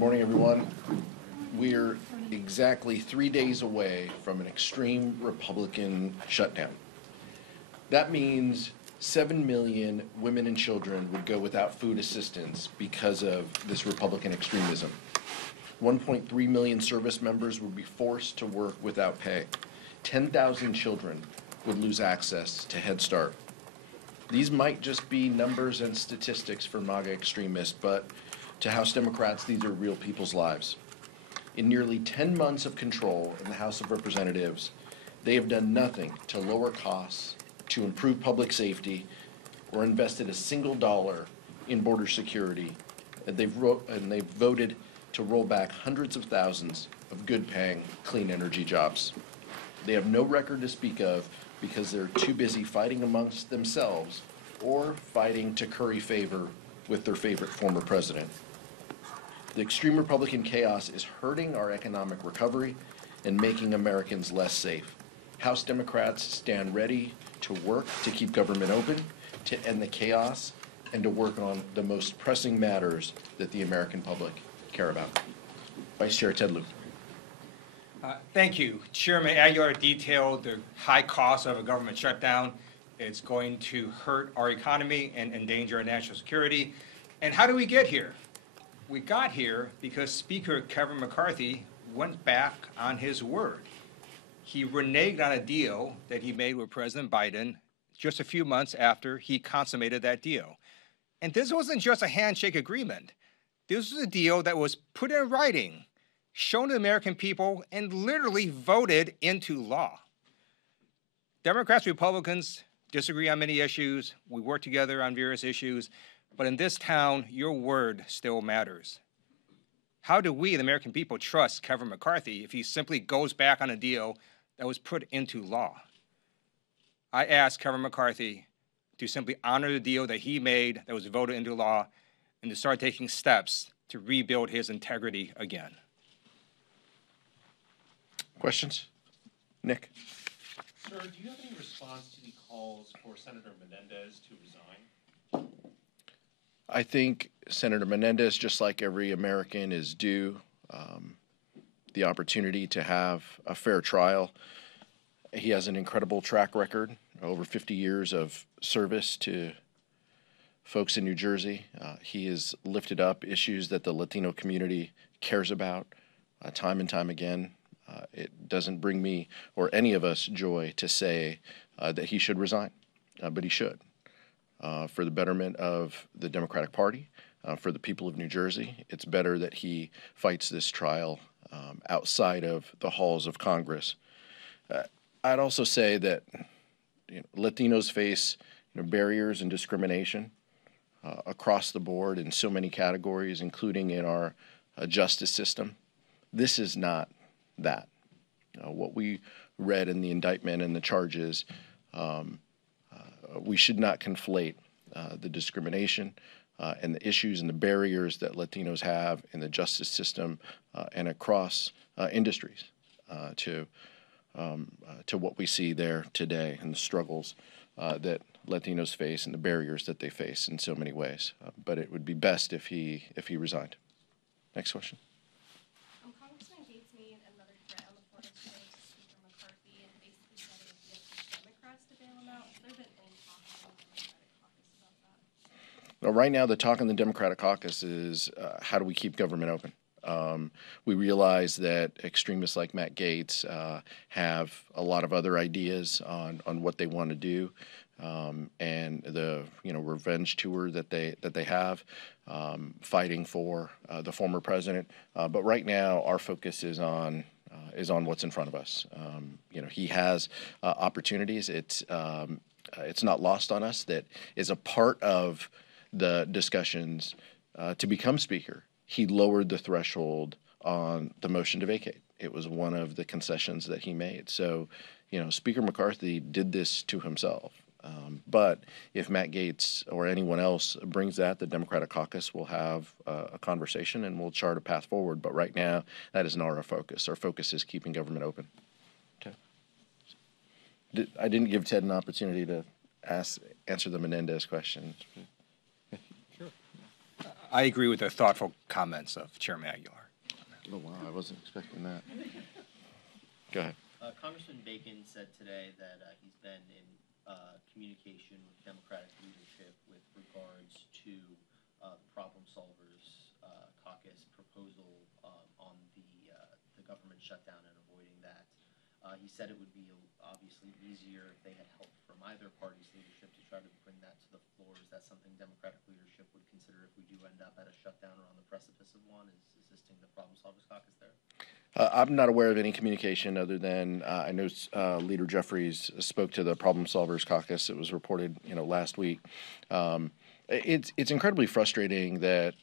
Morning, everyone. We're exactly 3 days away from an extreme Republican shutdown. That means 7 million women and children would go without food assistance because of this Republican extremism. 1.3 million service members would be forced to work without pay. 10,000 children would lose access to Head Start. These might just be numbers and statistics for MAGA extremists, but to House Democrats, these are real people's lives. In nearly 10 months of control in the House of Representatives, they have done nothing to lower costs, to improve public safety, or invested a single dollar in border security. And they've voted to roll back hundreds of thousands of good-paying, clean energy jobs. They have no record to speak of because they're too busy fighting amongst themselves or fighting to curry favor with their favorite former president. The extreme Republican chaos is hurting our economic recovery and making Americans less safe. House Democrats stand ready to work to keep government open, to end the chaos, and to work on the most pressing matters that the American public care about. Vice Chair Ted Lieu. Thank you. Chairman Aguilar detailed the high cost of a government shutdown. It's going to hurt our economy and endanger our national security. And how do we get here? We got here because Speaker Kevin McCarthy went back on his word. He reneged on a deal that he made with President Biden just a few months after he consummated that deal. And this wasn't just a handshake agreement. This was a deal that was put in writing, shown to the American people, and literally voted into law. Democrats and Republicans disagree on many issues. We work together on various issues. But in this town, your word still matters. How do we, the American people, trust Kevin McCarthy if he simply goes back on a deal that was put into law? I ask Kevin McCarthy to simply honor the deal that he made that was voted into law and to start taking steps to rebuild his integrity again. Questions? Nick. Sir, do you have any response to the calls for Senator Menendez to resign? I think Senator Menendez, just like every American, is due the opportunity to have a fair trial. He has an incredible track record, over 50 years of service to folks in New Jersey. He has lifted up issues that the Latino community cares about time and time again. It doesn't bring me or any of us joy to say that he should resign, but he should. For the betterment of the Democratic Party, for the people of New Jersey. It's better that he fights this trial outside of the halls of Congress. I'd also say that Latinos face barriers and discrimination across the board in so many categories, including in our justice system. This is not that. What we read in the indictment and the charges, we should not conflate the discrimination and the issues and the barriers that Latinos have in the justice system and across industries to what we see there today and the struggles that Latinos face and the barriers that they face in so many ways. But it would be best if he resigned. Next question. Congressman Gates made another threat on the floor today to Speaker McCarthy and basically said it would be up to Democrats to bail him out. Has there been any talk in the Democratic caucus about that? Well, right now, the talk in the Democratic caucus is how do we keep government open? We realize that extremists like Matt Gaetz have a lot of other ideas on what they want to do, and the revenge tour that they have, fighting for the former president. But right now, our focus is on what's in front of us. He has opportunities. It's not lost on us that is a part of the discussions to become speaker. He lowered the threshold on the motion to vacate. It was one of the concessions that he made. So, Speaker McCarthy did this to himself. But if Matt Gaetz or anyone else brings that, the Democratic caucus will have a conversation and we'll chart a path forward. But right now, that is not our focus. Our focus is keeping government open. Okay. I didn't give Ted an opportunity to answer the Menendez question. I agree with the thoughtful comments of Chairman Aguilar. Oh, wow, I wasn't expecting that. Go ahead. Congressman Bacon said today that he's been in communication with Democratic leadership with regards to the Problem Solvers Caucus proposal on the government shutdown and avoiding that. He said it would be obviously easier if they had help from either party's leadership to try to bring that to the floor. Is that something Democratic leadership would consider if we do end up at a shutdown or on the precipice of one? Is assisting the Problem Solvers Caucus there? I'm not aware of any communication other than I know Leader Jeffries spoke to the Problem Solvers Caucus. It was reported, last week. It's incredibly frustrating that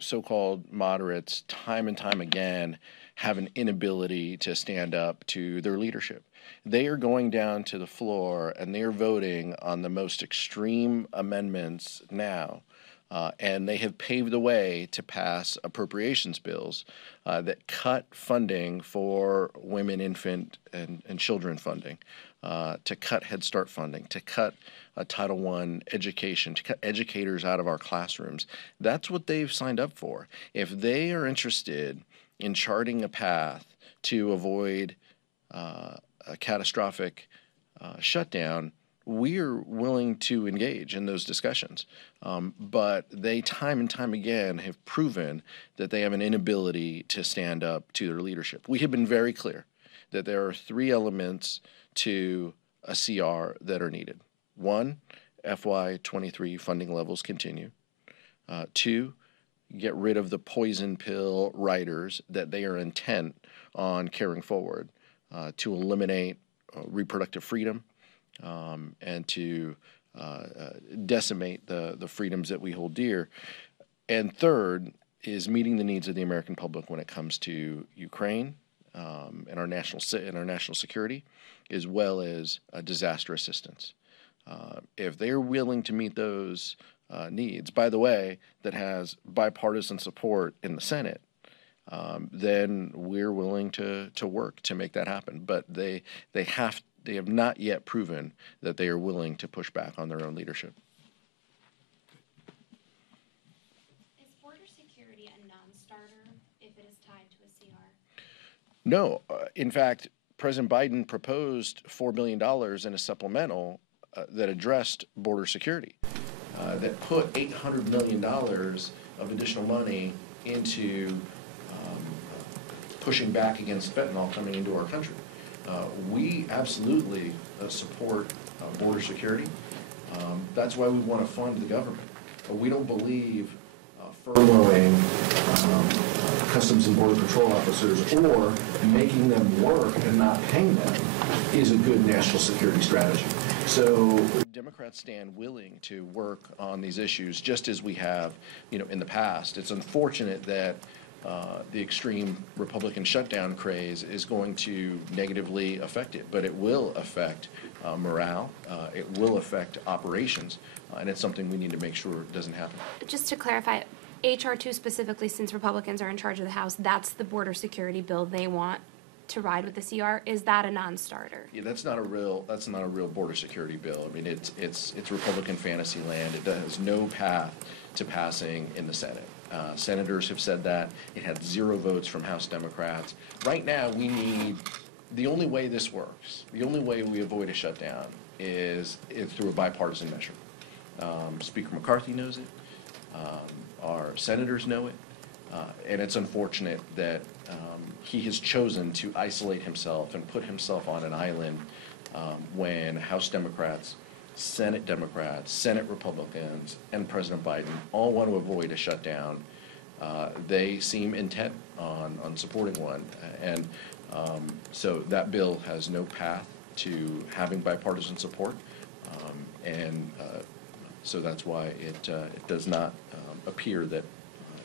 so-called moderates time and time again have an inability to stand up to their leadership. They are going down to the floor and they are voting on the most extreme amendments now. And they have paved the way to pass appropriations bills that cut funding for women, infant, and children funding, to cut Head Start funding, to cut Title I education, to cut educators out of our classrooms. That's what they've signed up for. If they are interested in charting a path to avoid a catastrophic shutdown, we are willing to engage in those discussions. But they time and time again have proven that they have an inability to stand up to their leadership. We have been very clear that there are 3 elements to a CR that are needed. 1, FY23 funding levels continue. 2, get rid of the poison pill writers that they are intent on carrying forward to eliminate reproductive freedom and to decimate the freedoms that we hold dear. And 3rd is meeting the needs of the American public when it comes to Ukraine and our national security, as well as disaster assistance. If they're willing to meet those needs, by the way, that has bipartisan support in the Senate, then we're willing to work to make that happen. But they have not yet proven that they are willing to push back on their own leadership. Is border security a non-starter if it is tied to a CR? No. In fact, President Biden proposed $4 billion in a supplemental that addressed border security, that put $800 million of additional money into pushing back against fentanyl coming into our country. We absolutely support border security. That's why we want to fund the government. We don't believe furloughing Customs and Border Patrol officers or making them work and not paying them is a good national security strategy. So Democrats stand willing to work on these issues just as we have, in the past. It's unfortunate that the extreme Republican shutdown craze is going to negatively affect it, but it will affect morale, it will affect operations, and it's something we need to make sure doesn't happen. Just to clarify, HR 2 specifically, since Republicans are in charge of the House, that's the border security bill they want to ride with the CR. Is that a non-starter? Yeah, that's not a real border security bill. I mean, it's Republican fantasy land. It has no path to passing in the Senate. Senators have said that. It had 0 votes from House Democrats. Right now, the only way this works, the only way we avoid a shutdown is through a bipartisan measure. Speaker McCarthy knows it. Our senators know it. And it's unfortunate that he has chosen to isolate himself and put himself on an island when House Democrats, Senate Republicans, and President Biden all want to avoid a shutdown. They seem intent on supporting one. And so that bill has no path to having bipartisan support. So that's why it does not appear that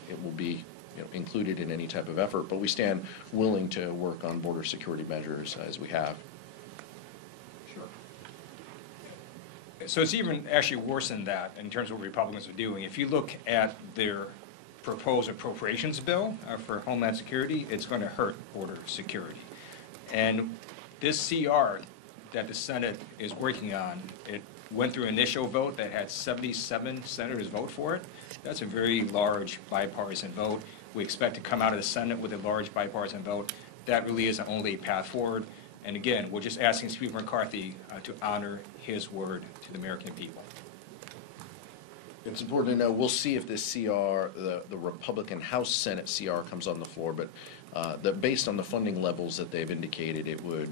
it will be included in any type of effort. But we stand willing to work on border security measures as we have. So it's even actually worse than that in terms of what Republicans are doing. If you look at their proposed appropriations bill for Homeland Security, it's going to hurt border security. And this CR that the Senate is working on, it went through initial vote that had 77 senators vote for it. That's a very large bipartisan vote. We expect to come out of the Senate with a large bipartisan vote. That really is the only path forward. And again, we're just asking Speaker McCarthy to honor his word to the American people. It's important to know, we'll see if this CR, the Republican House Senate CR comes on the floor, but based on the funding levels that they've indicated, it would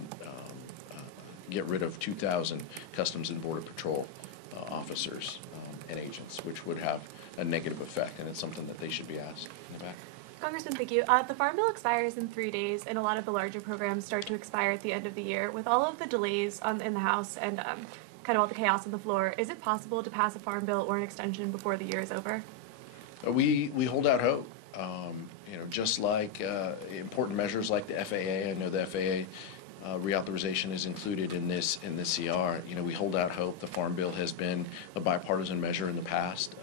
get rid of 2,000 Customs and Border Patrol officers and agents, which would have a negative effect, and it's something that they should be asked in the back. Congressman, thank you. The Farm Bill expires in 3 days, and a lot of the larger programs start to expire at the end of the year. With all of the delays in the House and kind of all the chaos on the floor, is it possible to pass a Farm Bill or an extension before the year is over? We hold out hope. Just like important measures like the FAA. I know the FAA reauthorization is included in this CR. We hold out hope. The Farm Bill has been a bipartisan measure in the past.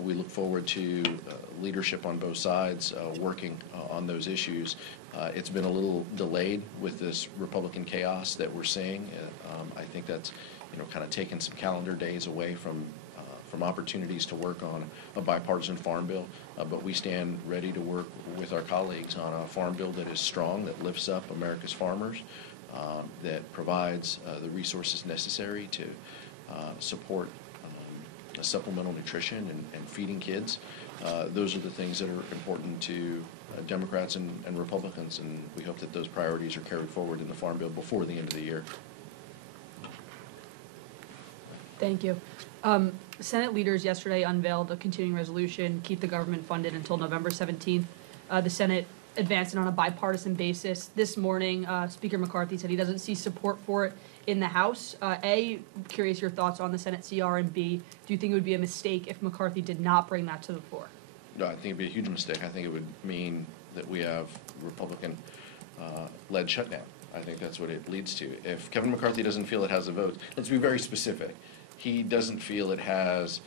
We look forward to leadership on both sides working on those issues. It's been a little delayed with this Republican chaos that we're seeing. I think that's kind of taken some calendar days away from opportunities to work on a bipartisan farm bill, but we stand ready to work with our colleagues on a farm bill that is strong, that lifts up America's farmers, that provides the resources necessary to support supplemental nutrition and feeding kids. Those are the things that are important to Democrats and Republicans, and we hope that those priorities are carried forward in the farm bill before the end of the year. Thank you. Senate leaders yesterday unveiled a continuing resolution, keep the government funded until November 17th. The Senate advanced it on a bipartisan basis. This morning, Speaker McCarthy said he doesn't see support for it in the House. A, curious your thoughts on the Senate CR, and B, do you think it would be a mistake if McCarthy did not bring that to the floor? No, I think it'd be a huge mistake. I think it would mean that we have Republican-led shutdown. I think that's what it leads to. If Kevin McCarthy doesn't feel it has the votes, let's be very specific. He doesn't feel it has,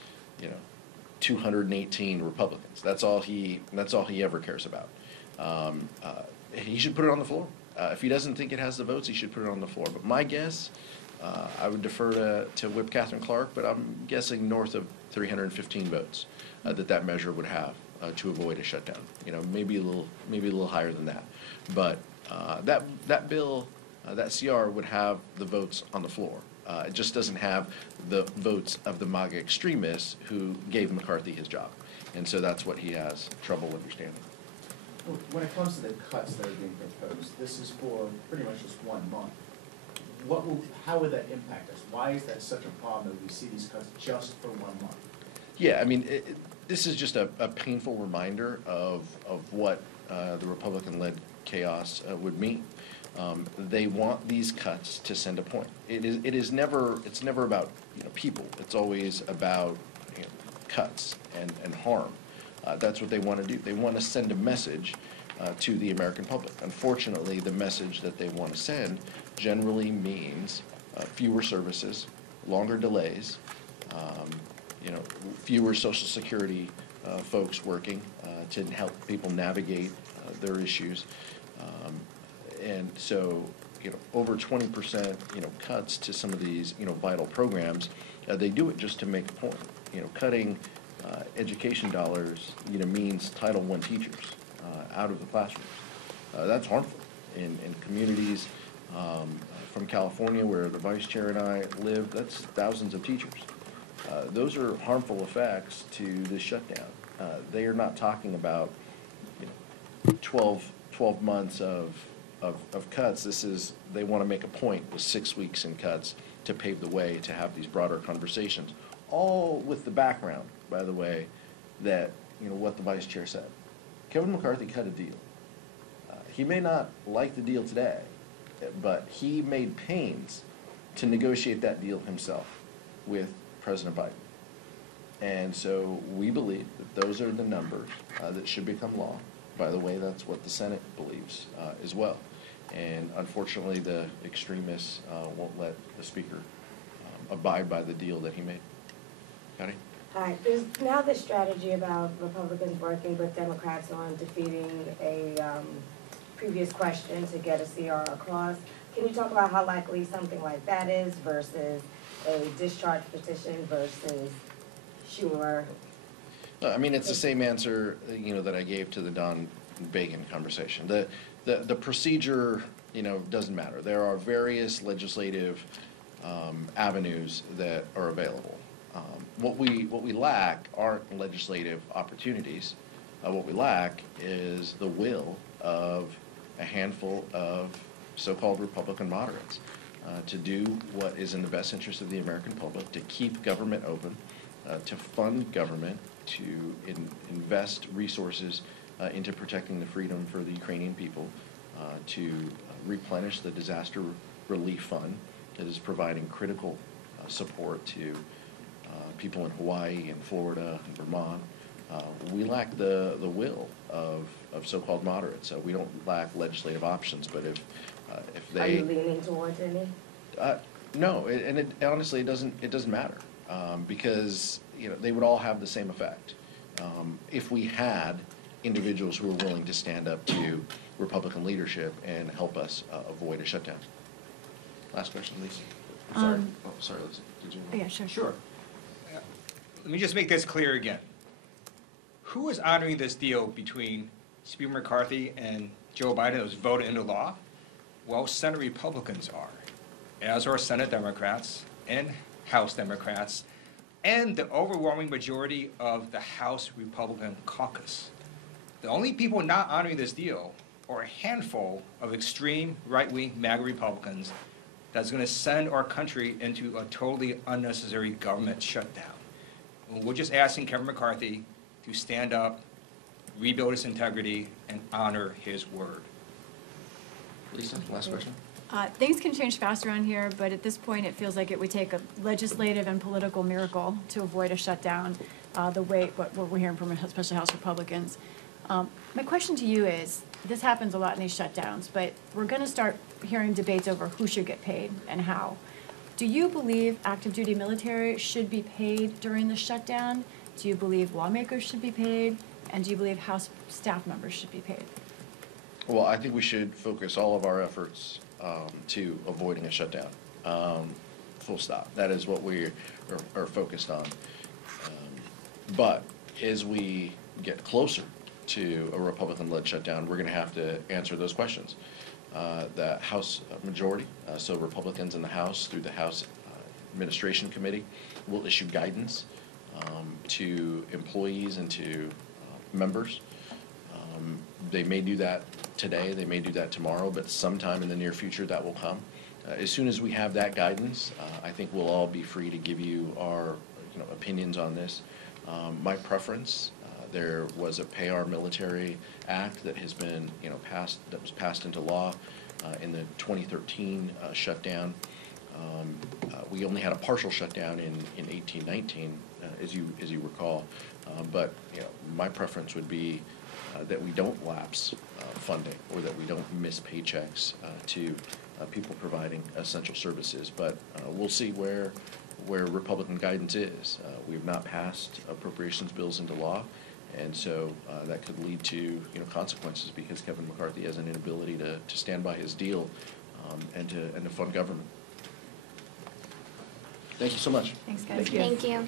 218 Republicans. That's all he ever cares about. He should put it on the floor. If he doesn't think it has the votes, he should put it on the floor. But my guess, I would defer to Whip Catherine Clark, but I'm guessing north of 315 votes that measure would have to avoid a shutdown. Maybe a little higher than that. But that bill, that CR would have the votes on the floor. It just doesn't have the votes of the MAGA extremists who gave McCarthy his job. And so that's what he has trouble understanding. Well, when it comes to the cuts that are being proposed, this is for pretty much just 1 month. How would that impact us? Why is that such a problem that we see these cuts just for 1 month? Yeah, I mean, this is just a painful reminder of what the Republican-led chaos would mean. They want these cuts to send a point. It's never about people. It's always about cuts and harm. That's what they want to do. They want to send a message to the American public. Unfortunately, the message that they want to send generally means fewer services, longer delays, fewer Social Security folks working to help people navigate their issues. And so, over 20%, cuts to some of these, vital programs, they do it just to make a point. Cutting education dollars, means Title I teachers out of the classrooms. That's harmful in communities from California where the vice chair and I live. That's thousands of teachers. Those are harmful effects to this shutdown. They are not talking about 12 months of cuts. They want to make a point with 6 weeks in cuts to pave the way to have these broader conversations, all with the background, by the way, that what the vice chair said. Kevin McCarthy cut a deal. He may not like the deal today, but he made pains to negotiate that deal himself with President Biden. And so we believe that those are the numbers that should become law. By the way, that's what the Senate believes as well. And unfortunately, the extremists won't let the Speaker abide by the deal that he made. Patty? Hi. There's now this strategy about Republicans working with Democrats on defeating a previous question to get a CR across. Can you talk about how likely something like that is versus a discharge petition versus Schumer? I mean, it's the same answer, that I gave to the Don Bagan conversation. The procedure, doesn't matter. There are various legislative avenues that are available. What we lack aren't legislative opportunities. What we lack is the will of a handful of so-called Republican moderates to do what is in the best interest of the American public, to keep government open, to fund government, to invest resources into protecting the freedom for the Ukrainian people, to replenish the disaster relief fund that is providing critical support to people in Hawaii and Florida and Vermont. We lack the will of so-called moderates. We don't lack legislative options, but if they... Are you leaning towards any? No, and honestly, it doesn't matter, because they would all have the same effect. If we had individuals who were willing to stand up to Republican leadership and help us avoid a shutdown. Last question, Lisa. Sorry, Lisa. Did you? Yeah, sure. Sure. Let me just make this clear again. Who is honoring this deal between Speaker McCarthy and Joe Biden that was voted into law? Well, Senate Republicans are, as are Senate Democrats and House Democrats, and the overwhelming majority of the House Republican caucus. The only people not honoring this deal are a handful of extreme right-wing MAGA Republicans that's going to send our country into a totally unnecessary government shutdown. And we're just asking Kevin McCarthy to stand up, rebuild his integrity, and honor his word. Lisa, last question. Things can change fast around here, but at this point, it feels like it would take a legislative and political miracle to avoid a shutdown, what we're hearing from especially House Republicans. My question to you is, this happens a lot in these shutdowns, but we're going to start hearing debates over who should get paid and how. Do you believe active duty military should be paid during the shutdown? Do you believe lawmakers should be paid? And do you believe House staff members should be paid? Well, I think we should focus all of our efforts to avoiding a shutdown. Full stop. That is what we are focused on. But as we get closer to a Republican-led shutdown, we're going to have to answer those questions. The House majority, so Republicans in the House through the House Administration Committee, will issue guidance to employees and to members. They may do that today, they may do that tomorrow, but sometime in the near future that will come. As soon as we have that guidance, I think we'll all be free to give you our opinions on this. My preference, there was a Pay Our Military Act that has been that was passed into law in the 2013 shutdown. We only had a partial shutdown in 1819, as you recall. But my preference would be that we don't lapse funding, or that we don't miss paychecks to people providing essential services. But we'll see where Republican guidance is. We have not passed appropriations bills into law, and so that could lead to consequences, because Kevin McCarthy has an inability to stand by his deal and to fund government. Thank you so much. Thanks, guys. Thank you.